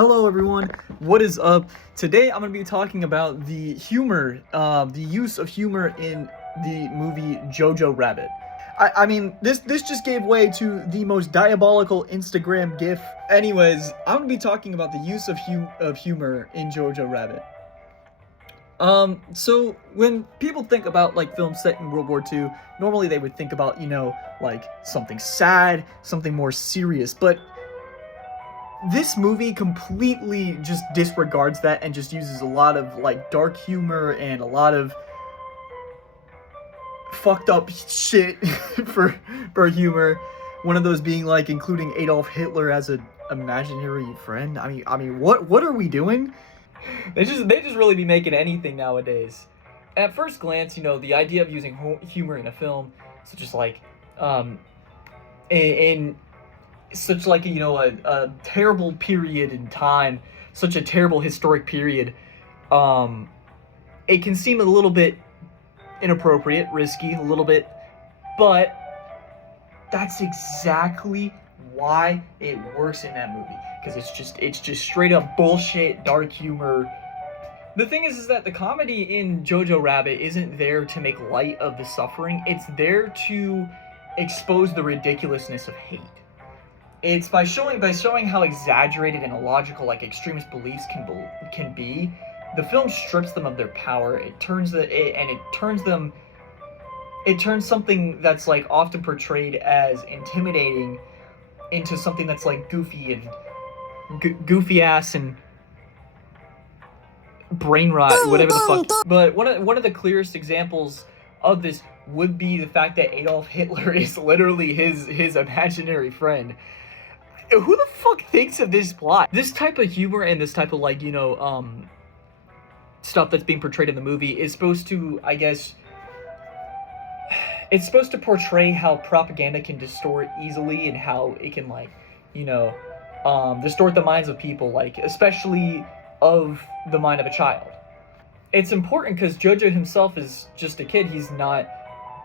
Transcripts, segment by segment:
Hello everyone, what is up? Today I'm going to be talking about the use of humor in the movie Jojo Rabbit. I mean, this just gave way to the most diabolical Instagram gif. Anyways, I'm going to be talking about the use of humor in Jojo Rabbit. So when people think about like films set in World War II, normally they would think about, like something sad, something more serious, but this movie completely just disregards that and just uses a lot of like dark humor and a lot of fucked up shit for humor. One of those being like including Adolf Hitler as an imaginary friend. I mean, what are we doing? They just really be making anything nowadays. At first glance, the idea of using humor in a film, such as like in such like a terrible period in time, such a terrible historic period, it can seem a little bit inappropriate, risky, a little bit, but that's exactly why it works in that movie, because it's just straight up bullshit, dark humor. The thing is that the comedy in Jojo Rabbit isn't there to make light of the suffering, it's there to expose the ridiculousness of hate. It's by showing how exaggerated and illogical like extremist beliefs can be. The film strips them of their power. It turns something that's like often portrayed as intimidating into something that's like goofy and goofy ass and brain rot, whatever the fuck. But one of the clearest examples of this would be the fact that Adolf Hitler is literally his imaginary friend. Who the fuck thinks of this plot? This type of humor and this type of like, stuff that's being portrayed in the movie is supposed to, I guess, it's supposed to portray how propaganda can distort easily and how it can like, distort the minds of people, like especially of the mind of a child. It's important because Jojo himself is just a kid. He's not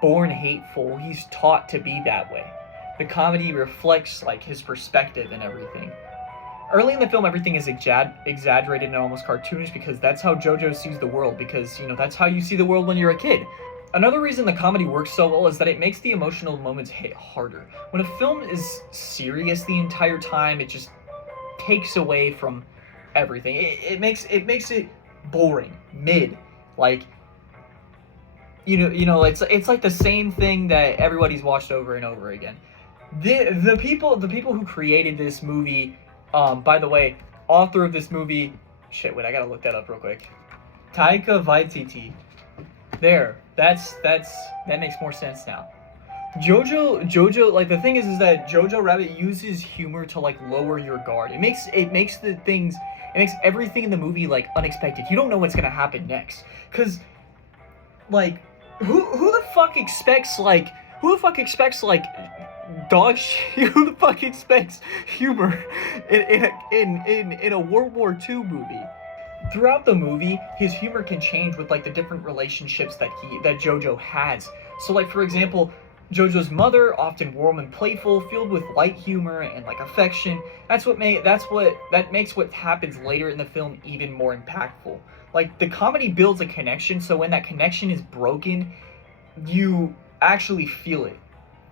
born hateful. He's taught to be that way. The comedy reflects like his perspective and everything. Early in the film, everything is exaggerated and almost cartoonish because that's how Jojo sees the world, because that's how you see the world when you're a kid. Another reason the comedy works so well is that it makes the emotional moments hit harder. When a film is serious the entire time, it just takes away from everything. It makes it boring, mid, like it's like the same thing that everybody's watched over and over again. The people who created this movie, by the way, author of this movie, shit, wait, I gotta look that up real quick. Taika Waititi. There, that makes more sense now. Jojo, like the thing is that Jojo Rabbit uses humor to like lower your guard. It makes everything in the movie like unexpected. You don't know what's gonna happen next, cause like who the fuck expects dog shit? Who the fuck expects humor in a World War II movie? Throughout the movie, his humor can change with like the different relationships that Jojo has. So like for example, Jojo's mother, often warm and playful, filled with light humor and like affection. That makes what happens later in the film even more impactful. Like the comedy builds a connection, so when that connection is broken, you actually feel it.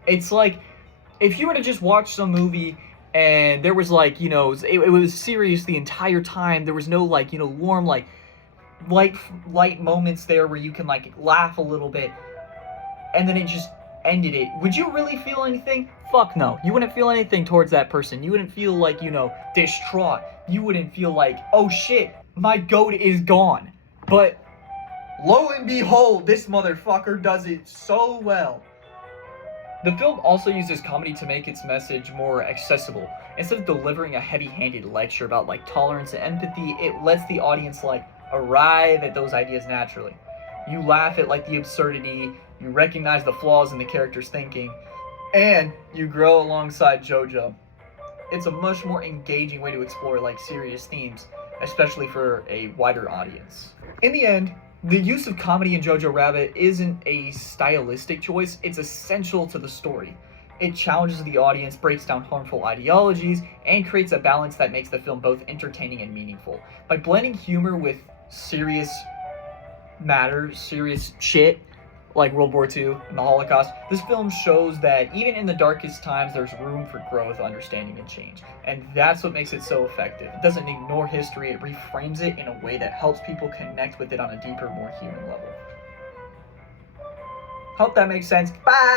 It's like if you were to just watch some movie and there was like, it was serious the entire time. There was no like, warm, like light moments there where you can like laugh a little bit, and then it just ended it. Would you really feel anything? Fuck no. You wouldn't feel anything towards that person. You wouldn't feel like, distraught. You wouldn't feel like, oh shit, my goat is gone. But lo and behold, this motherfucker does it so well. The film also uses comedy to make its message more accessible. Instead of delivering a heavy-handed lecture about like tolerance and empathy, it lets the audience like arrive at those ideas naturally. You laugh at like the absurdity, you recognize the flaws in the character's thinking, and you grow alongside Jojo. It's a much more engaging way to explore like serious themes, especially for a wider audience. In the end, the use of comedy in Jojo Rabbit isn't a stylistic choice, it's essential to the story. It challenges the audience, breaks down harmful ideologies, and creates a balance that makes the film both entertaining and meaningful. By blending humor with serious matters, serious shit, like World War II and the Holocaust, this film shows that even in the darkest times, there's room for growth, understanding, and change. And that's what makes it so effective. It doesn't ignore history, it reframes it in a way that helps people connect with it on a deeper, more human level. Hope that makes sense. Bye!